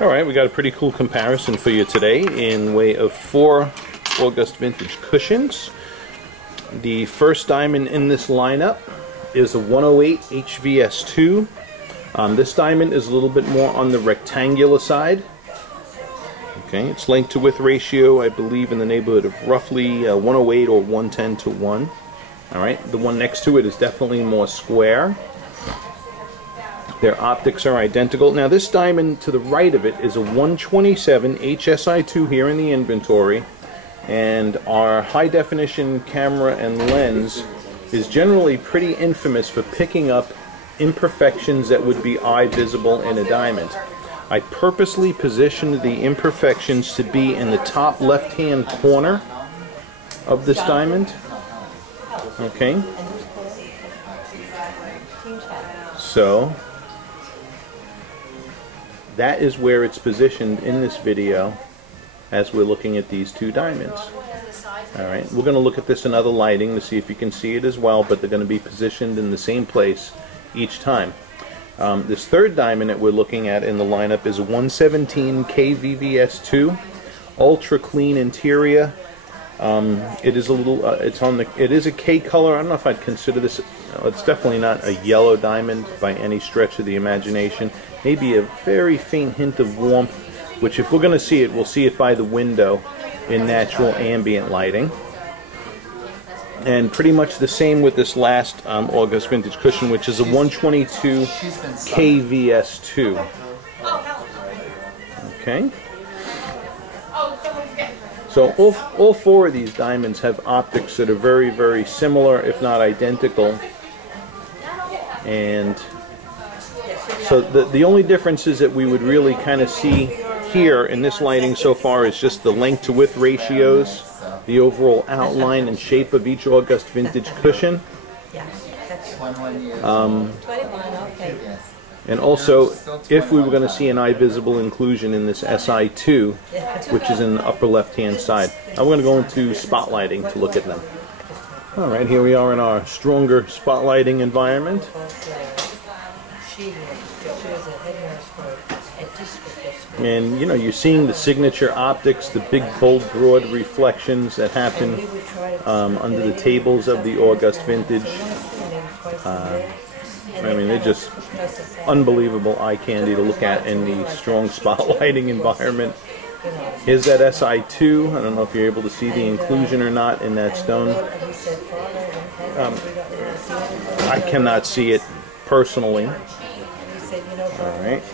Alright, we got a pretty cool comparison for you today in way of 4 August vintage cushions. The first diamond in this lineup is a 108 VS2. This diamond is a little bit more on the rectangular side. Okay, its length to width ratio, I believe, in the neighborhood of roughly 108 or 110 to 1. Alright, the one next to it is definitely more square. Their optics are identical. Now this diamond to the right of it is a 127 SI2 here in the inventory, and our high definition camera and lens is generally pretty infamous for picking up imperfections that would be eye visible in a diamond. I purposely positioned the imperfections to be in the top left hand corner of this diamond. Okay, so that is where it's positioned in this video as we're looking at these two diamonds. Alright, we're going to look at this in other lighting to see if you can see it as well, but they're going to be positioned in the same place each time. This third diamond that we're looking at in the lineup is a 117 VS2, ultra clean interior. It is a little, it is a K color. I don't know if I'd consider this, it's definitely not a yellow diamond by any stretch of the imagination. Maybe a very faint hint of warmth, which if we're going to see it, we'll see it by the window in natural ambient lighting. And pretty much the same with this last August vintage cushion, which is a 122 VS2. Okay. So all 4 of these diamonds have optics that are very, very similar, if not identical. And so the only differences that we would really kind of see here in this lighting so far is just the length to width ratios, the overall outline and shape of each August vintage cushion. And also, if we were going to see an eye visible inclusion in this SI2, which is in the upper left hand side. I'm going to go into spotlighting to look at them. Alright, here we are in our stronger spotlighting environment. And you know, you're seeing the signature optics, the big bold broad reflections that happen under the tables of the August vintage. I mean, they're just unbelievable eye candy to look at in the strong spotlighting environment. Here's that SI2. I don't know if you're able to see the inclusion or not in that stone. I cannot see it personally. Alright.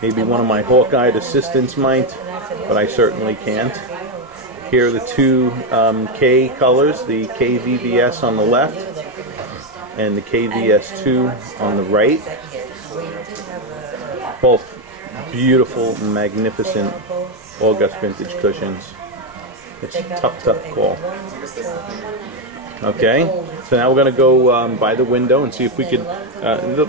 Maybe one of my hawk-eyed assistants might, but I certainly can't. Here are the two K colors, the KVVS on the left and the KVS2 on the right. Both beautiful, magnificent August vintage cushions. It's a tough call. Okay, so now we're going to go by the window and see if we could,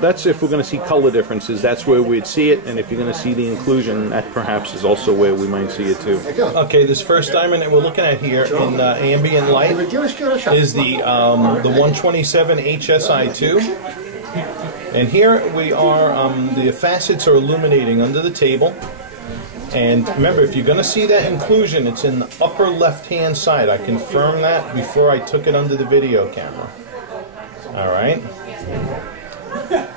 that's if we're going to see color differences, that's where we'd see it, and if you're going to see the inclusion, that perhaps is also where we might see it too. Okay, this first diamond that we're looking at here in ambient light is the 127 SI2. And here we are, the facets are illuminating under the table. And remember, if you're going to see that inclusion, it's in the upper left-hand side. I confirmed that before I took it under the video camera. Alright.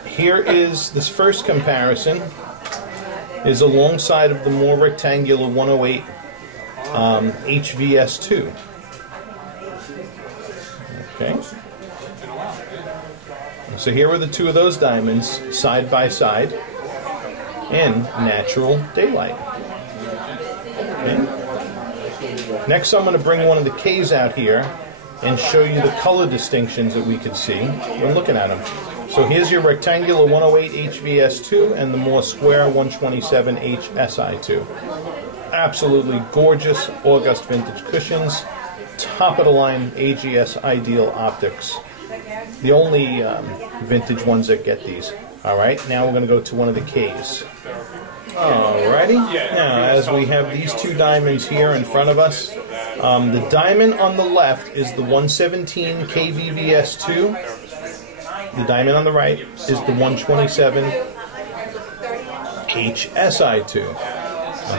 Here is this first comparison, is alongside of the more rectangular 108 VS2. Okay. So here are the two of those diamonds side by side in natural daylight. Okay. Next, I'm going to bring one of the Ks out here and show you the color distinctions that we could see when looking at them. So here's your rectangular 108 VS2 and the more square 127 SI2. Absolutely gorgeous August vintage cushions, top of the line AGS ideal optics. The only vintage ones that get these. Alright, now we're going to go to one of the Ks. Alrighty, now as we have these two diamonds here in front of us, the diamond on the left is the 117 KVVS2. The diamond on the right is the 127 SI2.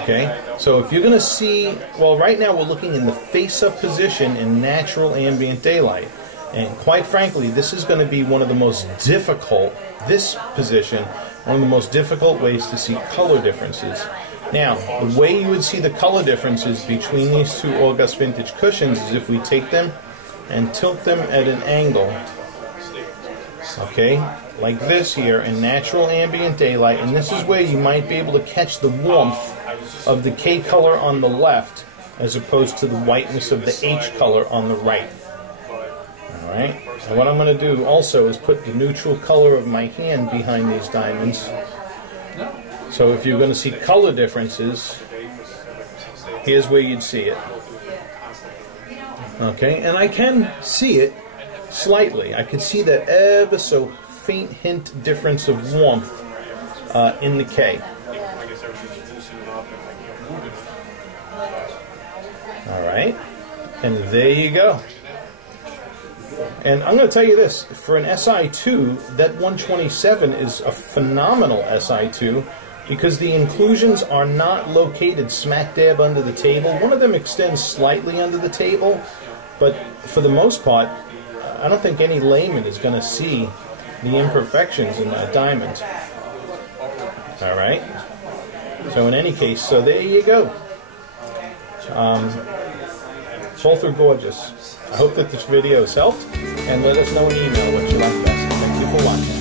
Okay, so if you're going to see, well, right now we're looking in the face-up position in natural ambient daylight. And quite frankly, this is going to be one of the most difficult, this position, one of the most difficult ways to see color differences. Now, the way you would see the color differences between these two August Vintage cushions is if we take them and tilt them at an angle, okay, like this here in natural ambient daylight, and this is where you might be able to catch the warmth of the K color on the left as opposed to the whiteness of the H color on the right. Alright, and what I'm going to do also is put the neutral color of my hand behind these diamonds. So if you're going to see color differences, here's where you'd see it. Okay, and I can see it slightly. I can see that ever so faint hint difference of warmth in the K. Alright, and there you go. And I'm going to tell you this, for an SI2, that 127 is a phenomenal SI2 because the inclusions are not located smack dab under the table. One of them extends slightly under the table, but for the most part, I don't think any layman is going to see the imperfections in that diamond. Alright, so in any case, so there you go. Both are gorgeous. I hope that this video has helped, and let us know in email what you like best. Thank you for watching.